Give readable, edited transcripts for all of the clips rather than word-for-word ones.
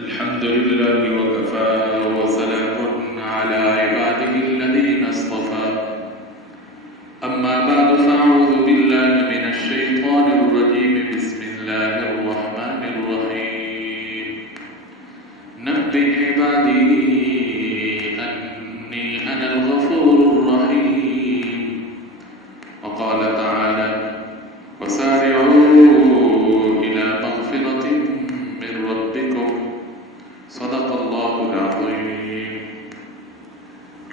الحمد لله وكفى وسلام على عباده الذين اصطفى أما بعد فأعوذ بالله من الشيطان الرجيم بسم الله الرحمن الرحيم نبئ عبادي أني أنا الغفور الرحيم وقال تعالى وسارعوا إلى مغفرة من ربكم صدق اللہ العظیم۔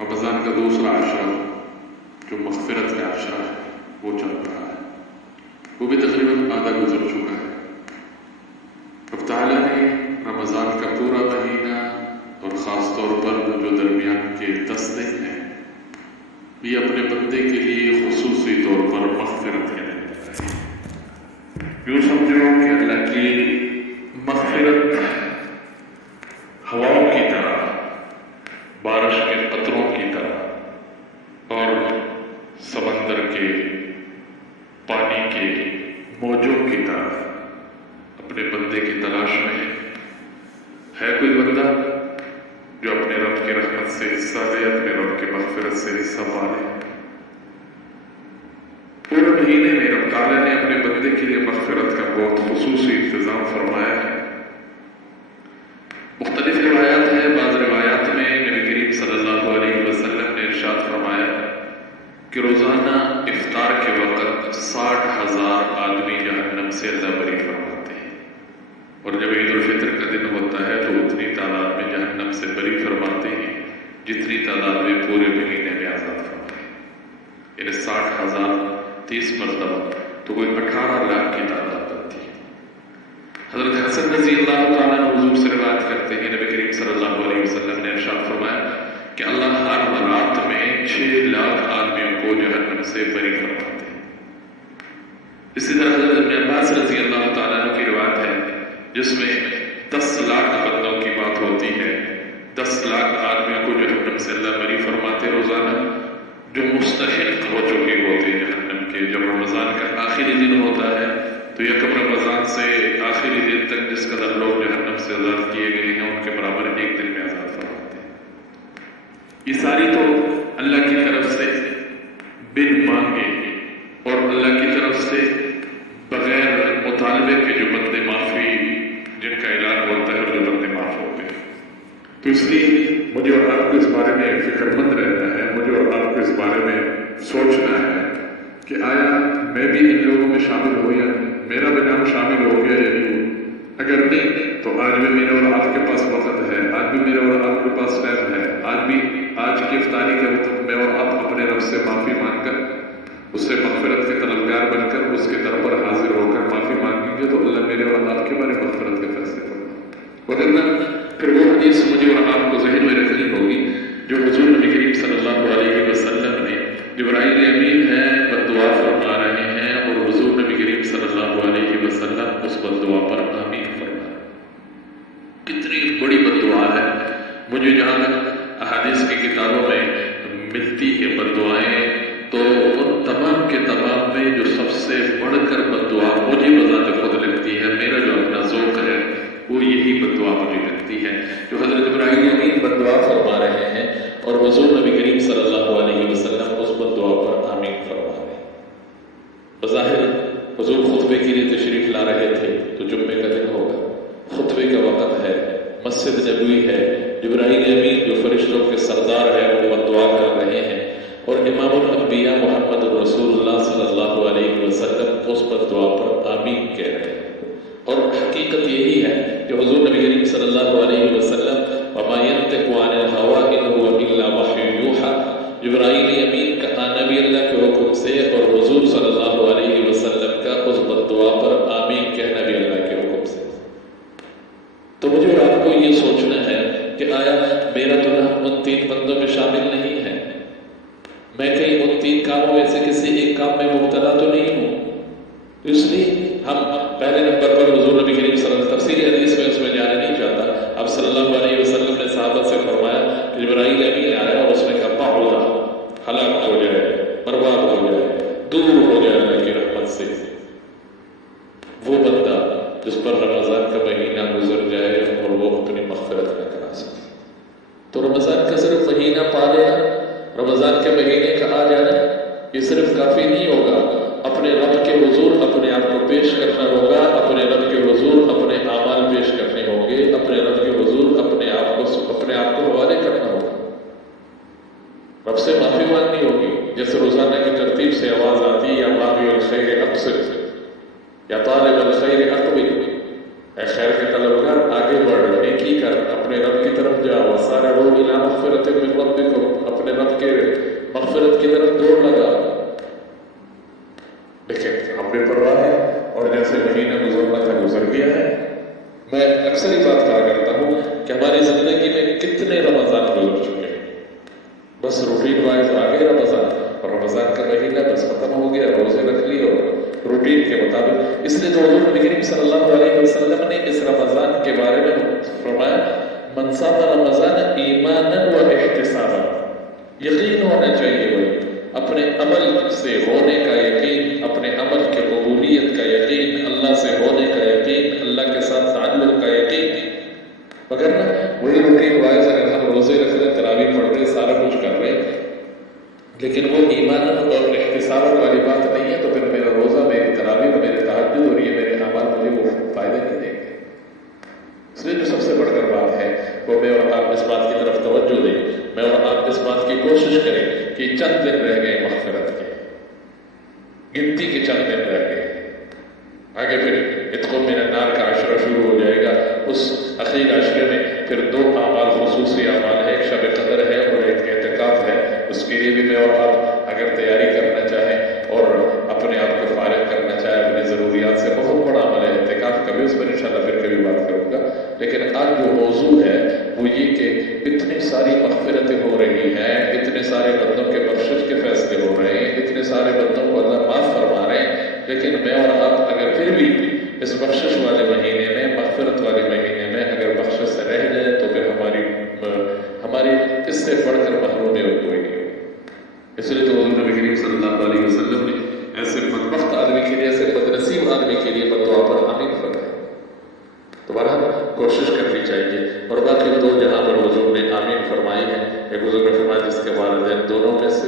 رمضان کا دوسرا عشرہ جو مغفرت کا عشرہ ہے وہ چل رہا ہے، وہ بھی تقریباً آدھا گزر چکا ہے۔ رب تعالیٰ نے رمضان کا پورا مہینہ اور خاص طور پر جو درمیان کے 10 دن ہیں یہ اپنے بندے کے لیے خصوصی طور پر مغفرت کے دن بتائے۔ یوں سمجھو کہ اللہ کی مغفرت ہواؤں کی طرح، بارش کے قطروں کی طرح اور سمندر کے پانی کے موجوں کی طرح اپنے بندے کی تلاش میں ہے کوئی بندہ جو اپنے رب کی رحمت سے حصہ لے، اپنے رب کی مغفرت سے حصہ پالے۔ پورے مہینے میں رب تعالیٰ نے اپنے بندے کے لیے مغفرت کا بہت خصوصی انتظام فرمایا ہے۔ مختلف روایات ہیں، بعض روایات میں نبی کریم صلی اللہ علیہ وسلم نے ارشاد فرمایا کہ روزانہ افطار کے وقت 60,000 آدمی جہنم سے اللہ بری فرماتے ہیں، اور جب عید الفطر کا دن ہوتا ہے تو اتنی تعداد میں جہنم سے بری فرماتے ہیں جتنی تعداد میں پورے مہینے میں آزاد فرماتے ہیں۔ یعنی 60,000 30 مرتبہ تو کوئی 18 لاکھ کی تعداد بنتی ہے۔ حضرت حسن رضی اللہ تعالیٰ عنہ حضور سے روایت کرتے ہیں نبی کریم صلی اللہ علیہ وسلم نے ارشاد فرمایا کہ اللہ ہر رات میں 6 لاکھ آدمیوں کو جہنم سے بری فرماتے ہیں۔ اسی طرح حضرت ابن عباس رضی اللہ تعالیٰ عنہ کی روایت ہے جس میں 10 لاکھ بندوں کی بات ہوتی ہے، 10 لاکھ آدمیوں کو جہنم سے اللہ بری فرماتے روزانہ، جو مستحق ہو چکے ہوتے ہیں جہنم کے۔ جب رمضان کا آخری دن ہوتا ہے تو یکم رمضان سے آخری دن تک جس قدر لوگ جہنم سے آزاد کیے گئے ہیں ان کے برابر ایک دن میں آزاد فرماتے ہیں۔ یہ ساری تو اللہ کی طرف سے بن مانگے اور اللہ کی طرف سے بغیر مطالبے کے جو بندے معافی جن کا اعلان ہوتا ہے اور جو بندے معاف ہوتے ہیں۔ تو اس لیے مجھے اور آپ کو اس بارے میں فکر مند رہنا ہے، مجھے اور آپ کو اس بارے میں سوچنا ہے کہ آیا میں بھی ان لوگوں میں شامل ہوں یا میرا بھی نام شامل ہو گیا یا نہیں۔ اگر نہیں تو آج بھی میرے اور آپ کے پاس وقت ہے، آج بھی میرے اور آپ کے پاس ٹائم ہے، آج کی افطاری کے وقت میں اور آپ اپنے رب سے معافی مانگ کر، اس سے مغفرت کے طلبگار بن کر اس کے در پر حاضر ہو کر معافی مانگیں گے تو اللہ میرے اور آپ کے بارے مغفرت کے فیصلے کرے۔ وگرنہ پھر وہ حدیث مجھے اور آپ کو ذہن میں رکھنی ہوگی جو حضور نبی کریم صلی اللہ علیہ وسلم نے جبرائیل امین ہے بددعا فرما رہے ہیں اور حضور نبی کریم صلی اللہ علیہ وسلم اس بددعا پر آمین فرما۔ کتنی بڑی بددعا ہے، مجھے جہاں تک احادیث کی کتابوں میں ملتی ہے بددعائیں تو ان تمام کے تمام میں جو سب سے بڑھ کر بددعا مجھے بذات خود لگتی ہے، میرا جو اپنا ذوق ہے وہ یہی بددعا مجھے لگتی ہے جو حضرت ابراہیم امین بددعا فرما رہے ہیں اور حضور نبی کریم صلی اللہ علیہ وسلم اس بددعا پر آمین فرما رہے ہیں۔ بظاہر حضور خطبے کے لیے تشریف لا رہے تھے تو جمعے کا دن ہوگا، خطبے کا وقت ہے، مسجد نبوی ہے، جبرائیل امین جو فرشتوں کے سردار ہے وہ بددعا کر رہے ہیں اور امام الانبیاء محمد رسول اللہ صلی اللہ علیہ وسلم اس بددعا پر آمین کہہ رہے ہیں۔ اور حقیقت یہی ہے کہ حضور نبی کریم صلی اللہ علیہ وسلم وما ينطق عن الهوى ان هو الا وحی یوحی، جبرائیل امین کا آنا بھی اللہ کے حکم سے اور حضور صلی اللہ علیہ وسلم کا اس بددعا پر آمین کہنا بھی اللہ کے حکم سے۔ تو مجھے اور آپ کو یہ سوچنا ہے کہ آیا میرا تو نام ان 3 بندوں میں شامل نہیں ہے، میں کہیں ان 3 کاموں میں سے کسی ایک کام میں مبتلا تو نہیں ہوں۔ اس لیے ہم پہلے نمبر پر حضور نبی کریم صلی اللہ علیہ وسلم تفسیری حدیث میں اس میں جانا نہیں چاہتا، اب صلی اللہ علیہ وسلم نے صحابہ سے فرمایا کہ جبرائیل امین آیا اور اس نے کہا بعوضہ، ہلاک ہو جائے، برباد ہو جائے، دور ہو جائے اللہ کی رحمت سے۔ وہ بندہ جس پر رمضان کا مہینہ گزر جائے اور وہ اپنی کے مہینے کا آ جانا یہ صرف کافی نہیں ہوگا، اپنے رب کے حضور اپنے آپ کو پیش کرنا ہوگا، اپنے رب کے حضور اپنے اعمال پیش کرنے ہوں گے، اپنے رب کے حضور اپنے آپ کو حوالے کرنا ہوگا، رب سے معافی مانگنی ہوگی۔ جیسے روزانہ کی ترتیب سے آواز آتی ہے یا باغی الخیر اقصر یا طالب الخیر اقبل، اے خیر کے طلبگار آگے بڑھ، نیکی کر، اپنے رب کی طرف جا، وسارعوا الی مغفرۃ من ربکم، اپنے رب کے مغفرت کی طرف دوڑ لگا۔ لیکن ہم بے پرواہ ہیں اور جیسے مہینہ گزرنا تھا گزر گیا ہے۔ میں اکثر ہی بات کہا کرتا ہوں کہ ہماری زندگی میں کتنے رمضان گزر چکے ہیں، بس روٹین وائز آ گئے رمضان، اور رمضان کا مہینہ بس ختم ہو گیا، روزے رکھ لی اور روٹین کے مطابق۔ اس لیے تو حضور نبی کریم صلی اللہ علیہ وسلم نے اس رمضان کے بارے میں فرمایا من صام رمضان ایمانا و احتسابا، یقین ہونا چاہیے بھائی، اپنے عمل سے ہونے کا یقین، اپنے عمل کے قبولیت کا یقین، اللہ سے ہونے کا یقین، اللہ کے ساتھ تعلق کا یقین، مگر وہی روٹین وائز اگر ہم روزے رکھ رہے، تراویح پڑھ رہے، سارا کچھ کر رہے، لیکن وہ ایمان اور احتساب والی بات نہیں ہے، تو پھر میرا روزہ، میری تراویح، میرے تہجد اور یہ میرے اعمال مجھے وہ فائدے نہیں دیں گے۔ اس لیے جو سب سے بڑھ کر بات ہے وہ میں اور آپ اس بات کی طرف توجہ دیں، میں اور آپ اس بات کی کوشش کریں کہ چند دن رہ گئے مغفرت کے، گنتی کے چند دن رہ گئے، آگے پھر عتق من النار کا عشرہ شروع ہو جائے گا۔ اس اخیر عشرے میں پھر دو اعمال، خصوصی اعمال ہے، ایک شب قدر ہے اور ایک اعتکاف ہے۔ اس کے لیے بھی میں اور آپ اگر تیاری کرنا چاہیں اور اپنے آپ کو فارغ کرنا چاہیں اپنی ضروریات سے، بہت بڑا عمل ہے اعتکاف کا بھی، اس پر انشاءاللہ پھر کبھی بات کروں گا۔ لیکن آج جو موضوع ہے وہ یہ کہ اتنی ساری مغفرتیں ہو رہی ہیں، اتنے سارے بندوں کے بخشش کے فیصلے ہو رہے ہیں، اتنے سارے بندوں کو اللہ معاف فرما رہے ہیں، لیکن میں اور آپ اگر پھر بھی اس بخشش والے مہینے میں، مغفرت والے مہینے میں اگر بخشش سے رہ جائے تو پھر ہماری اس سے بڑھ کر محرومی اور کوئی نہیں ہوگی۔ اس لیے تو حضور نبی کریم صلی اللہ علیہ وسلم نے ایسے بدبخت آدمی کے لیے، ایسے بدنصیب آدمی کے لیے بددعا پر آمین فرمایا۔ تو بہرحال کوشش کرنی چاہیے، اور باقی دو جہاں پر حضور نے آمین فرمائی ہے، ایک حضور نے فرمایا جس کے والدین دونوں میں سے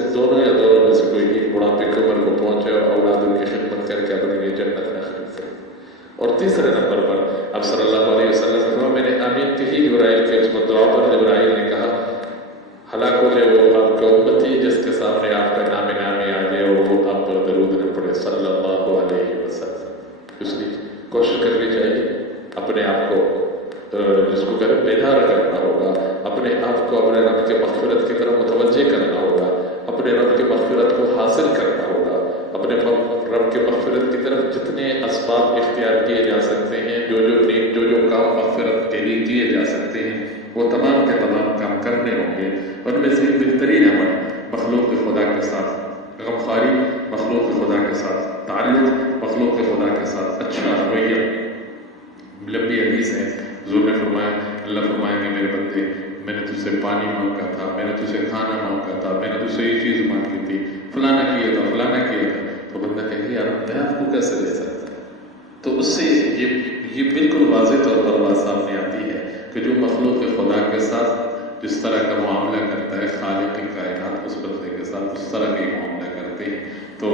کوئی ایک بڑھاپے کی عمر کو پہنچے اور اولادوں کی خدمت کر کے اپنے لیے جنت میں خرید کرے۔ اور تیسرے نمبر پر اب صلی اللہ علیہ وسلم نے فرمایا میں نے آمین کہی جبرائیل کے اس دعا پر، جبرائیل نے کہا ہلاک ہو جائے وہ آپ کا امتی جس کے سامنے آپ کا نام نامی آ جائے اور وہ آپ پر درود نہ پڑے صلی اللہ علیہ وسلم۔ اس لیے کوشش کرنی چاہیے اپنے آپ کو جس کو کہتے بیدار کرنا ہوگا، اپنے آپ کو اپنے رب کے مغفرت کی طرف متوجہ کرنا ہوگا، اپنے رب کے مغفرت کو حاصل کرنا ہوگا، اپنے رب کے مغفرت کی طرف جتنے اسباب اختیار کیے جا سکتے ہیں، جو کام مغفرت کے لیے کیے جا سکتے ہیں، وہ تمام کے تمام کام کرنے ہوں گے۔ ان میں سے بہترین عمل مخلوق خدا کے ساتھ غمخواری، مخلوق خدا کے ساتھ تعلق، مخلوق خدا کے ساتھ اچھا رویہ۔ لمبی حدیث ہے، حضور نے فرمایا، اللہ فرمائے کہ میرے بندے میں نے تجھ سے پانی مانگا تھا، میں نے تجھ سے کھانا مانگا تھا، میں نے تجھ سے یہ چیز مانگی تھی، فلانا کیا تھا، فلانا کیا تھا، تو بندہ کہے یار میں آپ کو کیسے دے سکتا؟ تو اس سے یہ بالکل واضح طور پر بات سامنے آتی ہے کہ جو مخلوق خدا کے ساتھ جس طرح کا معاملہ کرتا ہے خالق کائنات اس بندے کے ساتھ اس طرح کا معاملہ کرتے ہیں، تو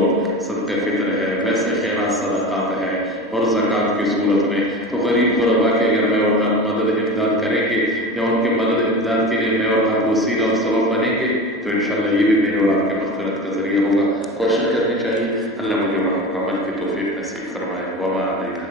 صدقہ فطر ہے، ویسے خیرات صدقات ہے، اور زکوٰۃ کی صورت میں تو غریب غربا کے اگر میں اور آپ مدد امداد کریں گے یا ان کی مدد امداد کے لیے میں اور آپ وسیلہ اور سبب بنیں گے تو انشاءاللہ یہ بھی میرے اور آپ کے مغفرت کا ذریعہ ہوگا۔ کوشش کرنی چاہیے، اللہ مجھے وہاں عمل کی توفیق نصیب فرمائے۔ وما علینا